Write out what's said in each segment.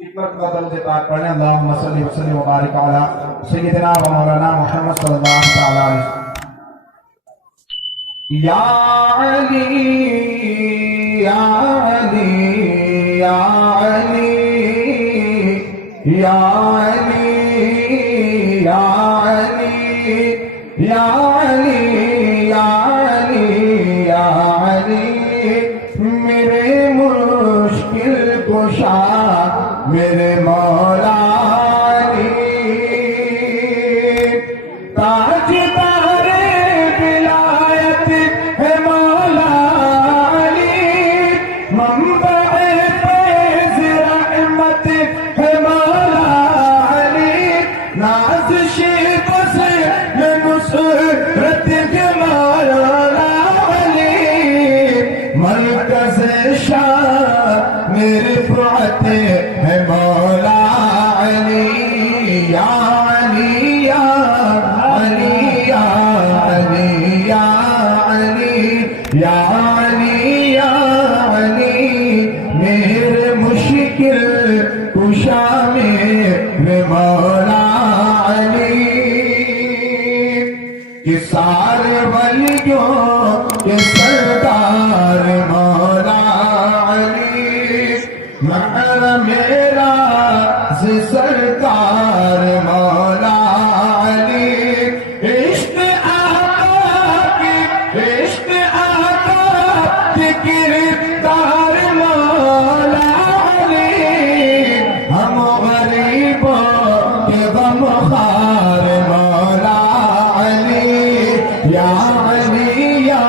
درود پاک پڑھیں اللہم صلی وسلم وبارک علی سیدنا و مولانا محمد صلی اللہ تعالی علیہ وسلم۔ یا علی یا علی یا علی یا علی یا علی یا علی یا علی یا علی میرے مشکل کشا میرے مولا علی تاجدار ولایت ہے مولا علی منبع فیض رحمت ہے مولا علی نازش بس نصرت کے مولا علی مرکز شاہ میرے رفعت ہے مولا علی یا علی یا علی یا علی یا علی یا علی یا علی میرے مشکل کشا میرے مولا علی کہ سارے ولیوں کے سردار مولا علی محرم میرا سرکار مولا علی عشق آقا کی گرفتار مولا علی ہم غریبوں کے غم خوار مولا علی یا علی یا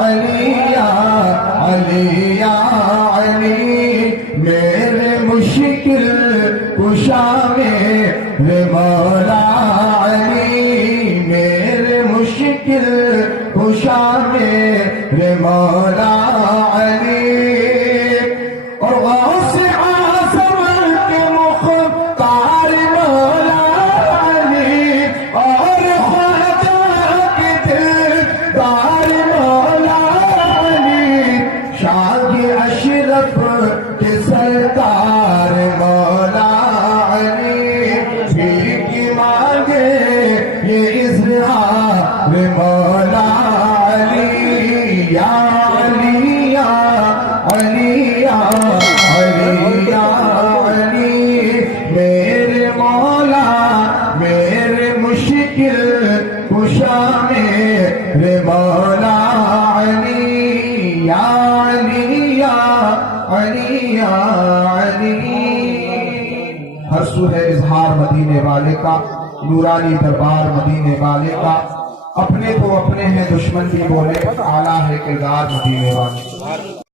علی یا علی یا علی میرے مشکل کشا میرے مولا علی میرے مشکل کشا میرے مولا علی اور غوث اعظم کے مختار مولا علی اور خواجہ کے دلدار مولا علی شاہ اشرف کے سرکار مولا علی بھیک مانگے یہ اظہار مولا علی یا علی یا علی یا علی یا علی میرے مولا میرے مشکل کشا میرے مولا علی یا علی یا علی یا علی ہر سو ہے اظہار مدینے والے کا نورانی دربار مدینے والے کا اپنے تو اپنے ہیں دشمن بھی بولے اعلیٰ ہے کردار مدینے والے